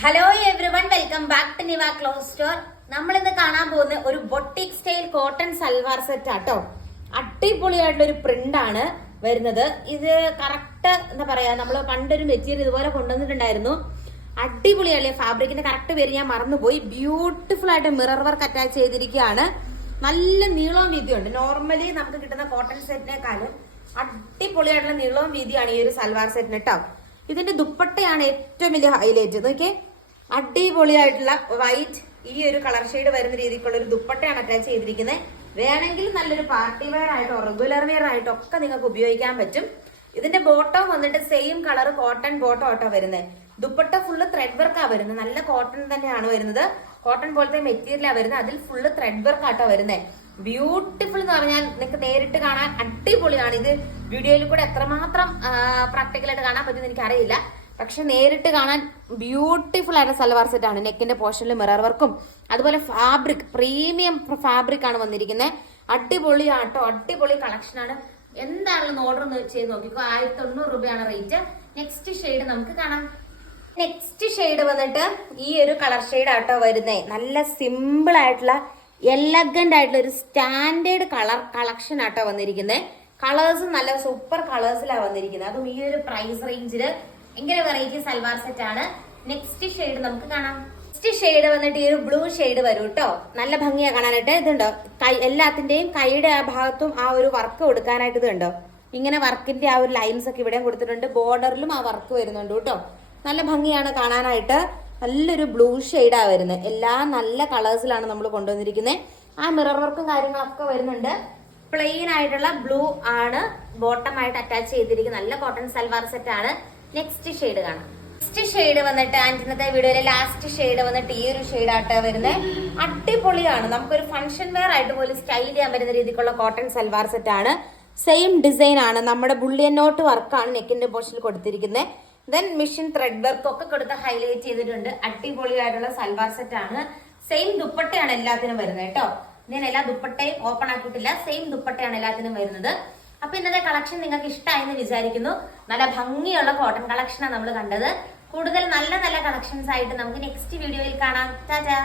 Hello everyone, welcome back to Niva cloth store. നമ്മൾ ഇന്ന് കാണാൻ പോകുന്ന ഒരു boutique style cotton salwar set ആട്ടോ. അടിപൊളിയായിട്ടുള്ള ഒരു പ്രിന്റ് ആണ് വരുന്നത്. ഇത് കറക്റ്റ് എന്താ പറയാ, നമ്മൾ പണ്ടൊരു മെറ്റീരിയൽ ഇതുപോലെ കൊണ്ടുവന്നിട്ടുണ്ടായിരുന്നു. അടിപൊളിയല്ലേ, ഫാബ്രിക്കിന്റെ കറക്റ്റ് പേര് ഞാൻ മറന്നുപോയി. ബ്യൂട്ടിഫുൾ ആയിട്ട് മിറർ വർക്ക് അറ്റാച്ച് ചെയ്തിരിക്കുകയാണ്. നല്ല നീളവും വീതിയുണ്ട്. നോർമലി നമുക്ക് കിട്ടുന്ന കോട്ടൺ സെറ്റിനേക്കാളും അടിപൊളിയായിട്ടുള്ള നീളവും വീതിയാണ് ഈ ഒരു സൽവാർ സെറ്റിന് കേട്ടോ. ഇതിന്റെ ദുപ്പട്ടയാണ് ഏറ്റവും വലിയ ഹൈലൈറ്റ്. നോക്കിയേ, അടിപൊളിയായിട്ടുള്ള വൈറ്റ് ഈ ഒരു കളർ ഷെയ്ഡ് വരുന്ന രീതിക്കുള്ള ഒരു ദുപ്പട്ടയാണ് അറ്റാച്ച് ചെയ്തിരിക്കുന്നത്. വേണമെങ്കിൽ നല്ലൊരു പാർട്ടി വെയർ ആയിട്ടോ റെഗുലർ വെയർ ആയിട്ടോ ഒക്കെ നിങ്ങൾക്ക് ഉപയോഗിക്കാൻ പറ്റും. ഇതിന്റെ ബോട്ടം വന്നിട്ട് സെയിം കളർ കോട്ടൺ ബോട്ടം ആട്ടോ വരുന്നത്. ദുപ്പട്ട ഫുള്ള് ത്രെഡ് വർക്കാ വരുന്നത്. നല്ല കോട്ടൺ തന്നെയാണ് വരുന്നത്. കോട്ടൺ പോലത്തെ മെറ്റീരിയലാണ് വരുന്നത്. അതിൽ ഫുള്ള് ത്രെഡ് വർക്ക് ആട്ടോ വരുന്നത്. ബ്യൂട്ടിഫുൾ എന്ന് പറഞ്ഞാൽ നിങ്ങൾക്ക് നേരിട്ട് കാണാൻ അടിപൊളിയാണ്. ഇത് വീഡിയോയിൽ കൂടെ എത്രമാത്രം പ്രാക്ടിക്കലായിട്ട് കാണാൻ പറ്റുമെന്ന് എനിക്കറിയില്ല. പക്ഷെ നേരിട്ട് കാണാൻ ബ്യൂട്ടിഫുൾ ആയിട്ട് സൽവാർ സെറ്റ് ആണ്. നെക്കിന്റെ പോർഷനിൽ മിറർ വർക്കും അതുപോലെ ഫാബ്രിക് പ്രീമിയം ഫാബ്രിക് ആണ് വന്നിരിക്കുന്നത്. അടിപൊളി ആട്ടോ, അടിപൊളി കളക്ഷൻ ആണ്. എന്താണെന്ന് ഓർഡർ ചെയ്ത് നോക്കിക്കോ. 1900 രൂപയാണ് റേറ്റ്. നെക്സ്റ്റ് ഷെയ്ഡ് നമുക്ക് കാണാം. നെക്സ്റ്റ് ഷെയ്ഡ് വന്നിട്ട് ഈ ഒരു കളർ ഷെയ്ഡ് ആട്ടോ വരുന്നേ. നല്ല സിമ്പിൾ ആയിട്ടുള്ള എലഗന്റ് ആയിട്ടുള്ള ഒരു സ്റ്റാൻഡേർഡ് കളർ കളക്ഷൻ ആട്ടോ വന്നിരിക്കുന്നത്. കളേഴ്സ് നല്ല സൂപ്പർ കളേഴ്സിലാണ് വന്നിരിക്കുന്നത്. അതും ഈ ഒരു പ്രൈസ് റേഞ്ചില് ഭയങ്കര വെറൈറ്റി സൽവാർ സെറ്റ് ആണ്. നെക്സ്റ്റ് ഷെയ്ഡ് നമുക്ക് കാണാം. നെക്സ്റ്റ് ഷെയ്ഡ് വന്നിട്ട് ഈ ഒരു ബ്ലൂ ഷെയ്ഡ് വരും കേട്ടോ. നല്ല ഭംഗിയാ കാണാനായിട്ട്. ഇതുണ്ടോ, എല്ലാത്തിന്റെയും കൈയുടെ ആ ഭാഗത്തും ആ ഒരു വർക്ക് കൊടുക്കാനായിട്ട് ഇതുണ്ടോ, ഇങ്ങനെ വർക്കിന്റെ ആ ഒരു ലൈൻസ് ഒക്കെ ഇവിടെയും കൊടുത്തിട്ടുണ്ട്. ബോർഡറിലും ആ വർക്ക് വരുന്നുണ്ട് കേട്ടോ. നല്ല ഭംഗിയാണ് കാണാനായിട്ട്. നല്ലൊരു ബ്ലൂ ഷെയ്ഡാ വരുന്നത്. എല്ലാം നല്ല കളേഴ്സിലാണ് നമ്മൾ കൊണ്ടുവന്നിരിക്കുന്നത്. ആ മിറർ വർക്കും കാര്യങ്ങളൊക്കെ വരുന്നുണ്ട്. പ്ലെയിൻ ആയിട്ടുള്ള ബ്ലൂ ആണ് ബോട്ടം ആയിട്ട് അറ്റാച്ച് ചെയ്തിരിക്കുന്നത്. നല്ല കോട്ടൺ സൽവാർ സെറ്റ് ആണ്. നെക്സ്റ്റ് ഷെയ്ഡ് കാണാം. നെക്സ്റ്റ് ഷെയ്ഡ് വന്നിട്ട് ഇന്നത്തെ വീഡിയോയിലെ ലാസ്റ്റ് ഷെയ്ഡ് വന്നിട്ട് ഈ ഒരു ഷെയ്ഡ് ആട്ടോ വരുന്നത്. അടിപൊളിയാണ്. നമുക്കൊരു ഫംഗ്ഷൻ വെയർ ആയിട്ട് പോലും സ്റ്റൈൽ ചെയ്യാൻ പറ്റുന്ന രീതിക്കുള്ള കോട്ടൺ സൽവാർ സെറ്റ് ആണ്. സെയിം ഡിസൈൻ ആണ്. നമ്മുടെ ബുള്ളിയൻ നോട്ട് വർക്കാണ് നെക്കിന്റെ പോർഷനിൽ കൊടുത്തിരിക്കുന്നത്. ദെൻ മിഷൻ ത്രെഡ് വർക്ക് ഒക്കെ കൊടുത്ത് ഹൈലൈറ്റ് ചെയ്തിട്ടുണ്ട്. അടിപൊളിയായിട്ടുള്ള സൽവാർ സെറ്റ് ആണ്. സെയിം ദുപ്പട്ടയാണ് എല്ലാത്തിനും വരുന്നത് കേട്ടോ. ഞാൻ എല്ലാ ദുപ്പട്ടയും ഓപ്പൺ ആക്കിയിട്ടില്ല. സെയിം ദുപ്പട്ടയാണ് എല്ലാത്തിനും വരുന്നത്. അപ്പൊ ഇന്നത്തെ കളക്ഷൻ നിങ്ങൾക്ക് ഇഷ്ടമായെന്ന് വിചാരിക്കുന്നു. നല്ല ഭംഗിയുള്ള കോട്ടൺ കളക്ഷനാണ് നമ്മൾ കണ്ടത്. കൂടുതൽ നല്ല നല്ല കളക്ഷൻസ് ആയിട്ട് നമുക്ക് നെക്സ്റ്റ് വീഡിയോയിൽ കാണാം. ടാറ്റാ.